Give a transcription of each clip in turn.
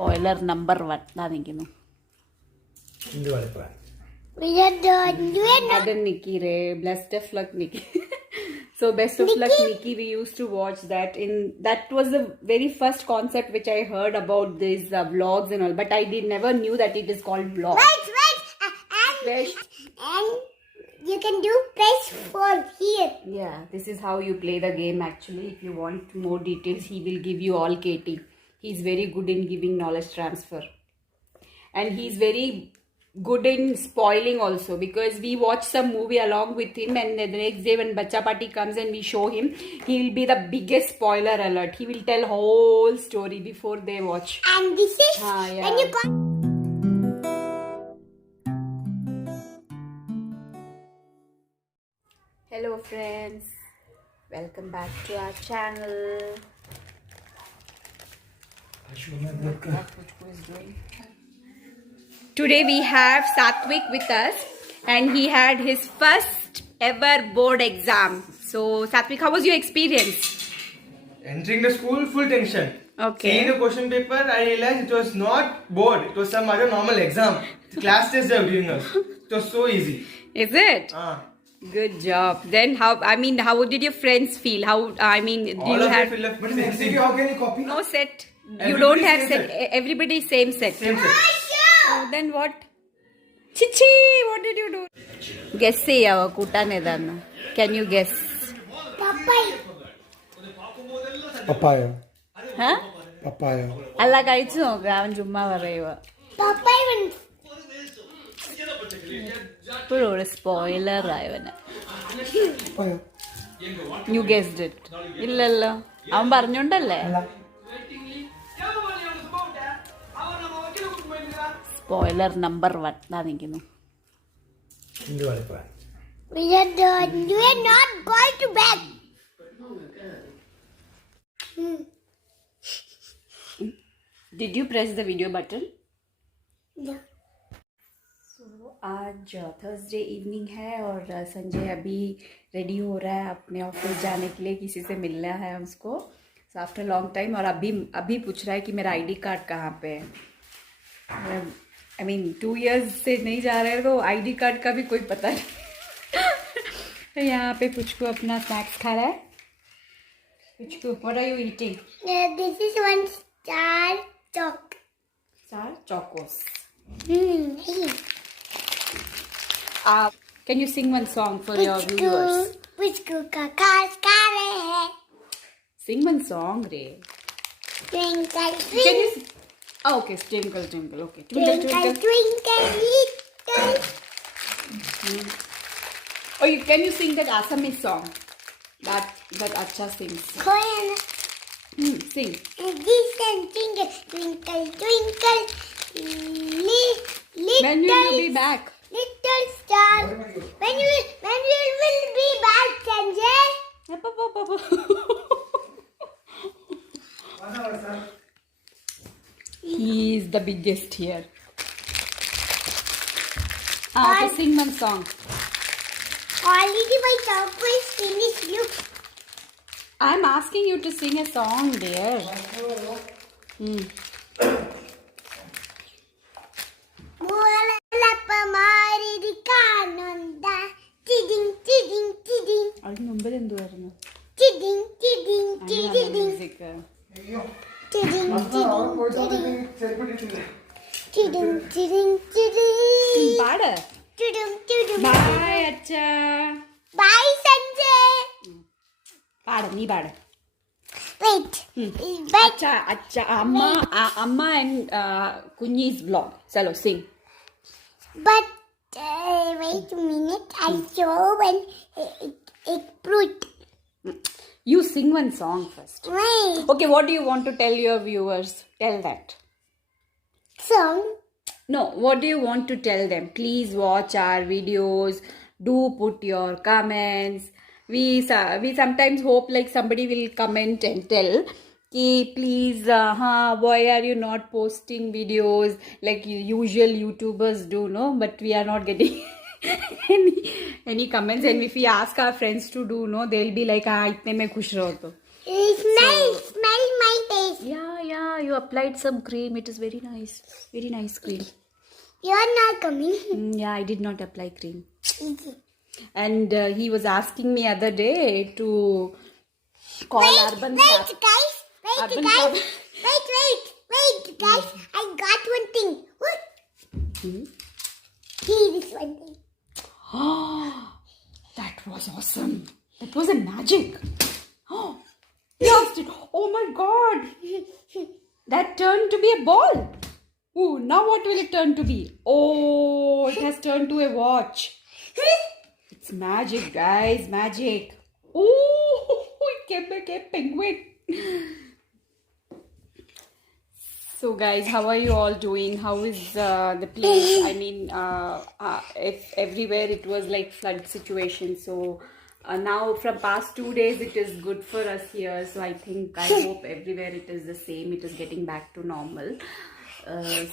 Spoiler number 1. Nikki. Nikki, best of luck, Nikki. So best of luck, Nikki. We used to watch that. That was the very first concept which I heard about these vlogs and all. But I never knew that it is called vlog. Wait. And you can do press for here. Yeah, this is how you play the game actually. If you want more details, he will give you all, Katie. He's very good in giving knowledge transfer. And he's very good in spoiling also, because we watch some movie along with him, and the next day when Bacha Party comes and we show him, he will be the biggest spoiler alert. He will tell whole story before they watch. And this is when you got. Hello friends, welcome back to our channel. What Puchku is doing. Today we have Satvik with us, and he had his first ever board exam. So Satvik, how was your experience? Entering the school, full tension. Okay. Seeing the question paper, I realized it was not board, it was some other normal exam. Class test they were giving us. It was so easy. Is it? Good job. Then how did your friends feel? Do All you of have them fill up. But in MCQ, how can you copy? no set? You Everybody don't have same set. set. Everybody same set. Same set. So then what? Chichi, what did you do? Guess yava kutanedana. Can you guess? Papaya. Huh? Papaya. Allah കഴിച്ചു നോക്ക് അവൻ ചുമ്മാ പറയുക ഇപ്പോഴും ഒരു spoiler ആയവന് Papaya. You guessed it ഇല്ലല്ലോ അവൻ പറഞ്ഞോണ്ടല്ലേ സ്പോയിലർ നമ്പർ 1 ദാ നിൽക്കുന്നു We are not going to bed. Did you press the video button? No. So आज थर्सडे इवनिंग है और संजय अभी रेडी हो रहा है अपने ऑफिस जाने के लिए, किसी से मिलना है उसको आफ्टर लॉन्ग टाइम, और अभी पूछ रहा है कि मेरा आईडी कार्ड कहाँ पे है। I mean 2 years से नहीं जा रहे हैं तो आईडी कार्ड का भी कोई पता नहीं। तो यहाँ पे पुचकू अपना स्नैक्स खा रहा है। Puchku, what are you eating? This is one star chalk. Star chocos. Hey. Can you sing one song for your viewers? Puchku ka kaas kare hai. Sing one song, Ray. Twinkle, Can twinkle, you? Oh, okay. Twinkle, twinkle. Okay. Twinkle, twinkle, twinkle. twinkle, little. Oh, can you sing that Assamese song? That Acha sings. Korean. Sing. This and twinkle, twinkle, twinkle, When will you be back? little star. When you will be back, Sanjay? He is the biggest here. Okay, sing one song. Already my talk is finished. Look. I'm asking you to sing a song, dear. അതിന് മുമ്പ് എന്തുവായിരുന്നു? Music. പാട്. Bye, അച്ഛാ. Bye, Sanjay. പാട്, നീ പാട്. Wait. Acha, Amma and Kunyi's vlog. Chalo, sing. But wait a minute. I saw when it fruit. You sing one song first. Wait. Okay, what do you want to tell your viewers? Tell that. Song. No, what do you want to tell them? Please watch our videos. Do put your comments. We sometimes hope like somebody will comment and tell कि please why are you not posting videos like usual YouTubers do, no? But we are not getting any comments, and if we ask our friends to do, no, they'll be like itne mein khush raho to. Smell my taste. Yeah, you applied some cream. It is very nice. Very nice cream. You're not coming. Yeah, I did not apply cream. Easy. And he was asking me other day to call Urban Wait, Sap. guys. Wait, Urban guys. Sap. Wait, guys. I got one thing. What? Hmm? See this one thing. That was awesome. That was a magic. Yes, oh my god. That turned to be a ball. Ooh, now what will it turn to be? Oh, it has turned to a watch. It's magic, guys. Magic. Oh, it came back a penguin. So guys, how are you all doing? How is the place? I mean, if everywhere it was like flood situation. So now from past 2 days it is good for us here. So I hope everywhere it is the same. It is getting back to normal.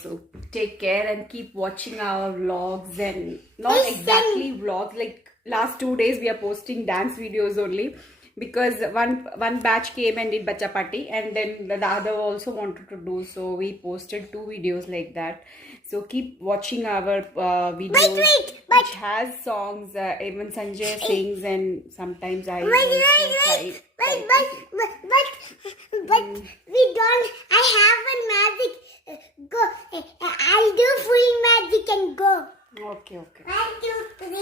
So take care and keep watching our vlogs, and not exactly vlogs, like last 2 days we are posting dance videos only, because one batch came and did bacha party, and then the other also wanted to do, so we posted 2 videos like that. So keep watching our videos which has songs. Even Sanjay sings, and sometimes I But we don't. I have a magic. Go. I'll do full magic and go. Okay. 1, 2, 3.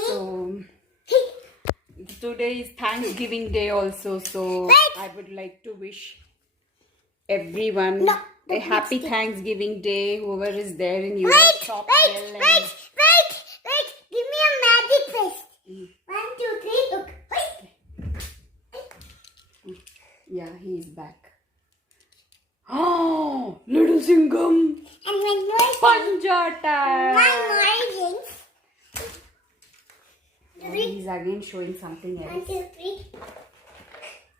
So today is Thanksgiving Day also, so I would like to wish everyone a happy Thanksgiving Day, whoever is there in Europe. Shop well and- Wait. Give me a magic first. 1, 2, 3. Look. Yeah, he is back. Oh, little Singham. And one more thing. Panjata. One more thing. He's again showing something 1, else. 2, 3.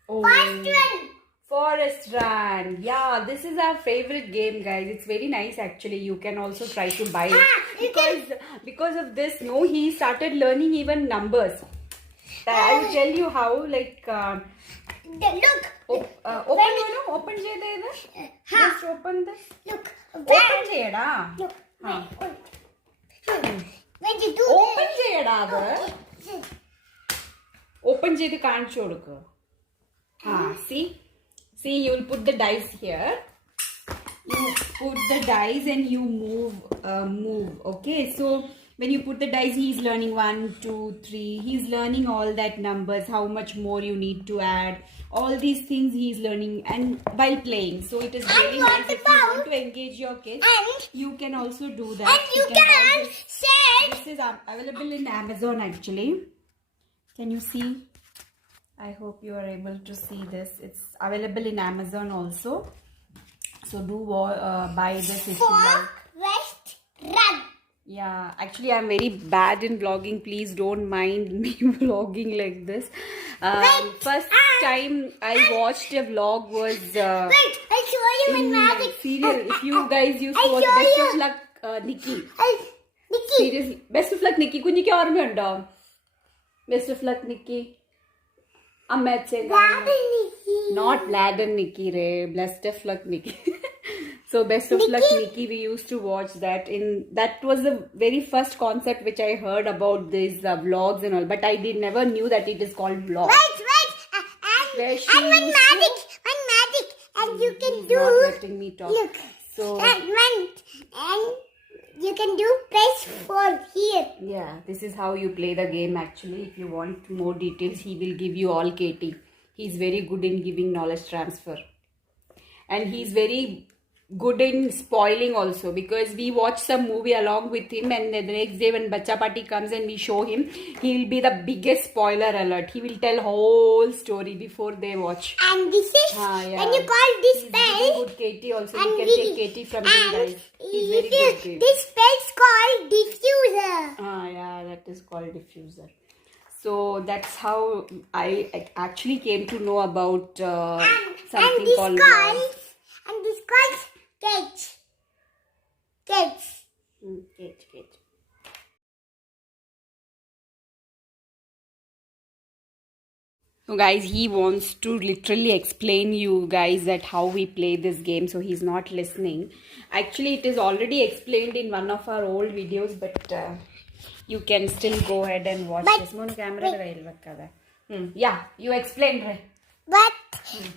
Oh, First one. Forest Run. Yeah, this is our favorite game, guys. It's very nice actually. You can also try to buy it. Because of this, he started learning even numbers. I will tell you how, like... Look. open cheyada. Just open this. Look. Open cheyada. Look. Huh. When you do Open cheyada adu. Open cheyadu kaanichu kodukku. See, you will put the dice here. You put the dice and you move. Okay, so when you put the dice, he's learning 1, 2, 3. He's learning all that numbers, how much more you need to add. All these things he's learning, and while playing. So it is very nice. If you want to engage your kids, you can also do that. And you can say. This is available in Amazon actually. Can you see? I hope you are able to see this. It's available in Amazon also. So do buy this if you like. Forest Run. Yeah, actually I'm very bad in vlogging. Please don't mind me vlogging like this. First time I watched a vlog was Wait, I'll show you my magic. serial. If you guys used to I'll watch show Best you. of Luck Nikki. Nikki. Seriously, Best of Luck Nikki. കുഞ്ഞിക്ക് ഓർമ്മയുണ്ടോ? Best of Luck Nikki. Nikki. Not Ladder Nikki, Ray. Best of Luck Nikki. So Best of Luck Nikki, we used to watch that. That was the very first concept which I heard about these vlogs and all. But I never knew that it is called vlog. Wait. Where she And one used magic. And you can to do. not letting me talk. Look. So And you can do press 4 here. yeah, this is how you play the game actually. If you want more details, he will give you all Katie. He's very good in giving knowledge transfer. And he's very good in spoiling also, because we watch some movie along with him, and the next day when Bacha Party comes and we show him, he will be the biggest spoiler alert. He will tell whole story before they watch. And this is Yeah. when you call this He's spell. very good Katie also. You And can take Katie from him, guys. He's very good. Katie. This spell's called diffuser. Yeah, that is called diffuser. So that's how I actually came to know about something called vlog. And this calls cage. Cage. So guys, he wants to literally explain you guys that how we play this game, so he's not listening. Actually, it is already explained in one of our old videos, but you can still go ahead and watch this. Mono camera yeah, you explained, right? But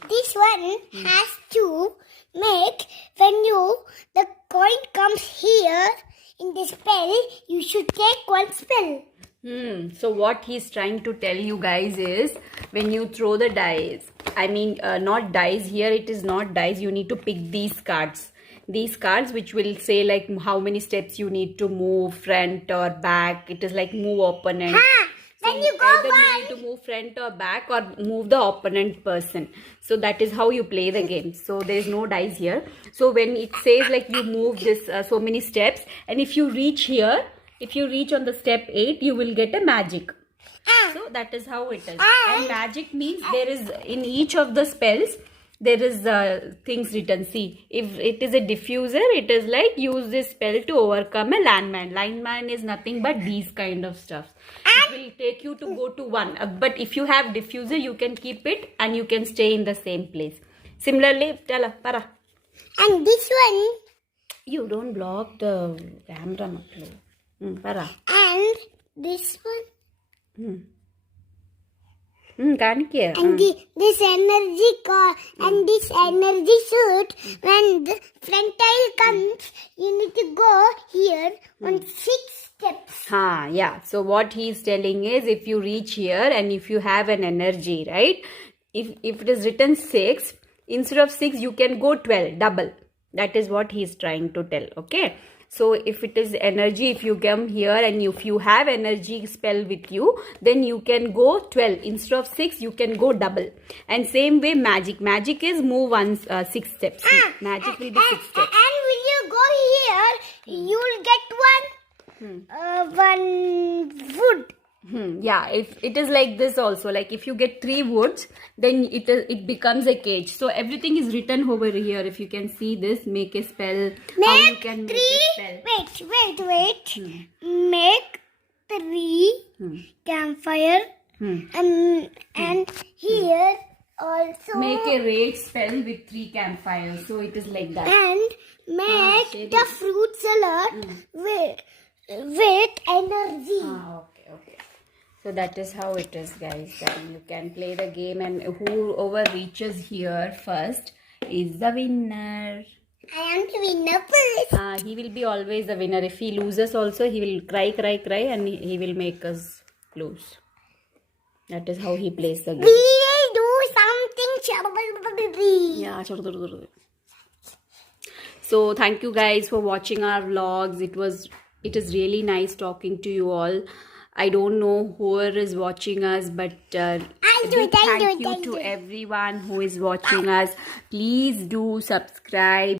this one has to make the coin comes here in the spell, you should take one spell. So what he's trying to tell you guys is when you throw the dice, I mean not dice, here it is not dice, you need to pick these cards. These cards which will say like how many steps you need to move, front or back. It is like move opponent. When So you go either you one, need to move front or back or move the opponent person. So that is how you play the game. So there is no dice here. So when it says like you move this so many steps, and if you reach here, if you reach on the step 8, you will get a magic. So that is how it is. And magic means there is in each of the spells there is things written. See, if it is a diffuser, it is like use this spell to overcome a landmine. Landmine is nothing but these kind of stuff. It will take you to go to 1. But if you have diffuser, you can keep it and you can stay in the same place. Similarly, tell para. and this one, You don't block the camera, maklu. Para. and this one, Kanike. and this energy and this energy suit. When the front tile comes, you need to go here on 6 steps. Yeah. So what he's telling is if you reach here and if you have an energy, right? If it is written 6, instead of 6, you can go 12, double. That is what he's trying to tell. Okay. So if it is energy, if you come here and if you have energy spell with you, then you can go 12. Instead of 6, you can go double. And same way magic. Magic is move 6 steps. Magic will be 6 steps. And when you go here, you'll get one wood. Yeah, if it is like this also, like if you get 3 woods, then it becomes a cage. So everything is written over here. If you can see this, make a spell. How you Make can make 3. a spell. Wait. Make 3 campfire. And here also. Make a rage spell with 3 campfires. So it is like that. And make the fruit salad with energy. Okay. So that is how it is, guys. Then you can play the game, and whoever reaches here first is the winner. I am the winner first. He will be always the winner. If he loses also, he will cry, and he will make us lose. That is how he plays the game. We will do something. Yeah. So thank you guys for watching our vlogs. It is really nice talking to you all. I don't know who is watching us, but thank you to everyone who is watching us. Please do subscribe.